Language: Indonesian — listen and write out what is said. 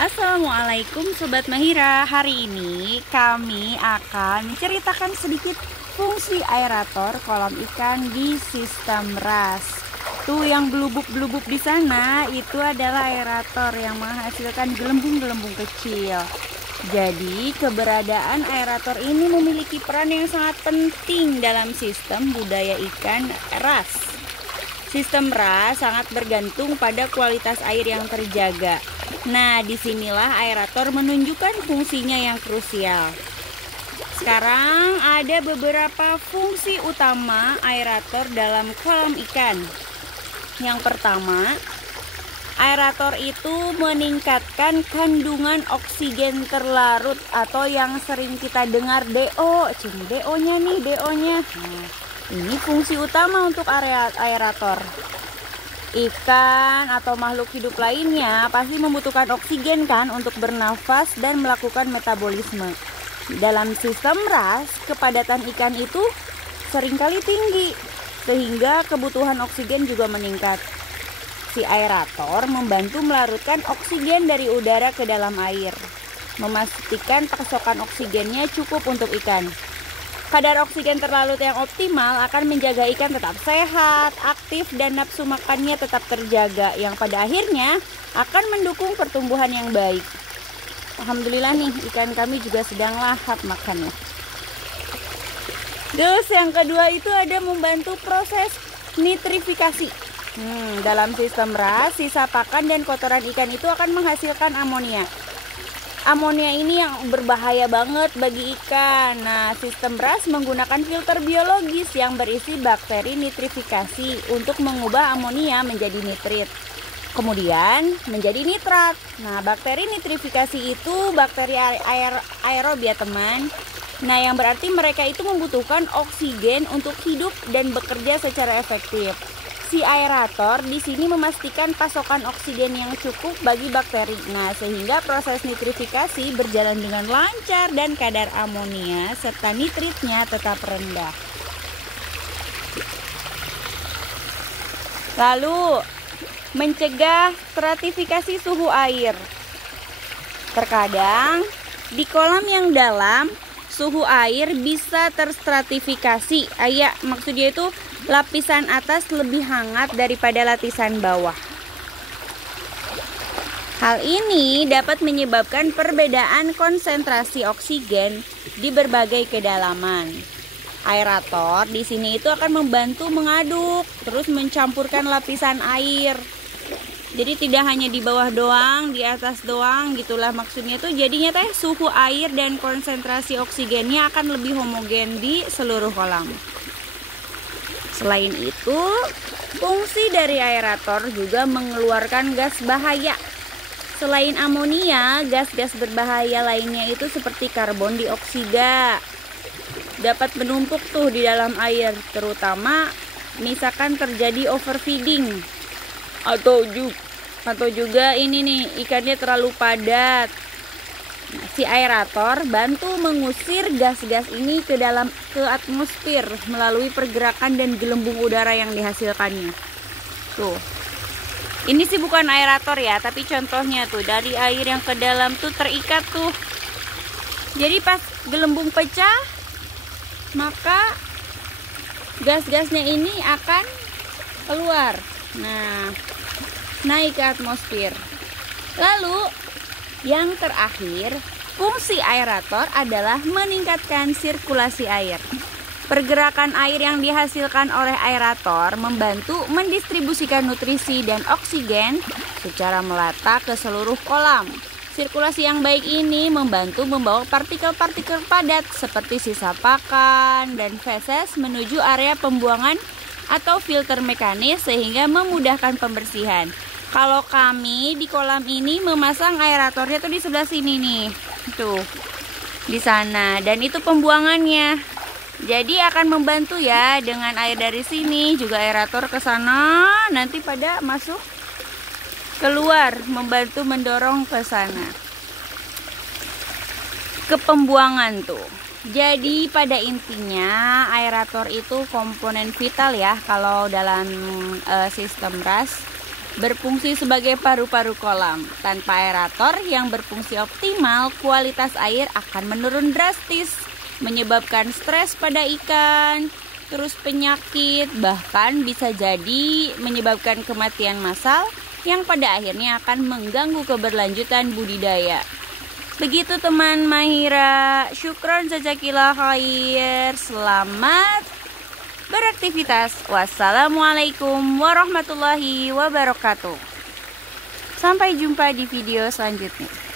Assalamualaikum Sobat Mahira. Hari ini kami akan menceritakan sedikit fungsi aerator kolam ikan di sistem RAS. Tuh yang belubuk-belubuk di sana itu adalah aerator yang menghasilkan gelembung-gelembung kecil. Jadi keberadaan aerator ini memiliki peran yang sangat penting dalam sistem budaya ikan RAS. Sistem RAS sangat bergantung pada kualitas air yang terjaga. Nah, disinilah aerator menunjukkan fungsinya yang krusial. Sekarang ada beberapa fungsi utama aerator dalam kolam ikan. Yang pertama, aerator itu meningkatkan kandungan oksigen terlarut atau yang sering kita dengar DO. DO-nya nih, DO-nya. Nah, ini fungsi utama untuk aerator. Ikan atau makhluk hidup lainnya pasti membutuhkan oksigen kan untuk bernafas dan melakukan metabolisme. Dalam sistem RAS, kepadatan ikan itu seringkali tinggi sehingga kebutuhan oksigen juga meningkat. Si aerator membantu melarutkan oksigen dari udara ke dalam air, memastikan pasokan oksigennya cukup untuk ikan. Kadar oksigen terlarut yang optimal akan menjaga ikan tetap sehat, aktif, dan nafsu makannya tetap terjaga, yang pada akhirnya akan mendukung pertumbuhan yang baik. Alhamdulillah nih, ikan kami juga sedang lahap makannya. Terus yang kedua itu ada membantu proses nitrifikasi. Dalam sistem RAS, sisa pakan dan kotoran ikan itu akan menghasilkan amonia. Amonia ini yang berbahaya banget bagi ikan. Nah, sistem RAS menggunakan filter biologis yang berisi bakteri nitrifikasi untuk mengubah amonia menjadi nitrit, kemudian menjadi nitrat. Nah, bakteri nitrifikasi itu bakteri aerob ya teman. Nah, yang berarti mereka itu membutuhkan oksigen untuk hidup dan bekerja secara efektif. Si aerator di sini memastikan pasokan oksigen yang cukup bagi bakteri. Nah, sehingga proses nitrifikasi berjalan dengan lancar dan kadar amonia serta nitritnya tetap rendah. Lalu, mencegah stratifikasi suhu air. Terkadang di kolam yang dalam suhu air bisa terstratifikasi. Maksudnya itu lapisan atas lebih hangat daripada lapisan bawah. Hal ini dapat menyebabkan perbedaan konsentrasi oksigen di berbagai kedalaman. Aerator di sini itu akan membantu mengaduk, terus mencampurkan lapisan air. Jadi tidak hanya di bawah doang, di atas doang gitulah maksudnya tuh. Jadinya suhu air dan konsentrasi oksigennya akan lebih homogen di seluruh kolam. Selain itu, fungsi dari aerator juga mengeluarkan gas bahaya. Selain amonia, gas-gas berbahaya lainnya itu seperti karbon dioksida dapat menumpuk tuh di dalam air, terutama misalkan terjadi overfeeding atau juga ini nih ikannya terlalu padat. Nah, si aerator bantu mengusir gas-gas ini ke atmosfer melalui pergerakan dan gelembung udara yang dihasilkannya. Tuh. Ini sih bukan aerator ya, tapi contohnya tuh dari air yang ke dalam tuh terikat tuh. Jadi pas gelembung pecah, maka gas-gasnya ini akan keluar. Nah, naik ke atmosfer. Lalu yang terakhir, fungsi aerator adalah meningkatkan sirkulasi air. Pergerakan air yang dihasilkan oleh aerator membantu mendistribusikan nutrisi dan oksigen secara merata ke seluruh kolam. Sirkulasi yang baik ini membantu membawa partikel-partikel padat seperti sisa pakan dan feses menuju area pembuangan atau filter mekanis sehingga memudahkan pembersihan. Kalau kami di kolam ini memasang aeratornya tuh di sebelah sini nih. Tuh. Di sana, dan itu pembuangannya. Jadi akan membantu ya dengan air dari sini juga aerator ke sana nanti pada masuk keluar, membantu mendorong ke sana. Ke pembuangan tuh. Jadi pada intinya aerator itu komponen vital ya kalau dalam sistem RAS. berfungsi sebagai paru-paru kolam. Tanpa aerator yang berfungsi optimal, kualitas air akan menurun drastis, menyebabkan stres pada ikan, terus penyakit, bahkan bisa jadi menyebabkan kematian massal yang pada akhirnya akan mengganggu keberlanjutan budidaya. Begitu teman Mahira, syukron jazakillah khair. Selamat beraktivitas. Wassalamualaikum warahmatullahi wabarakatuh. Sampai jumpa di video selanjutnya.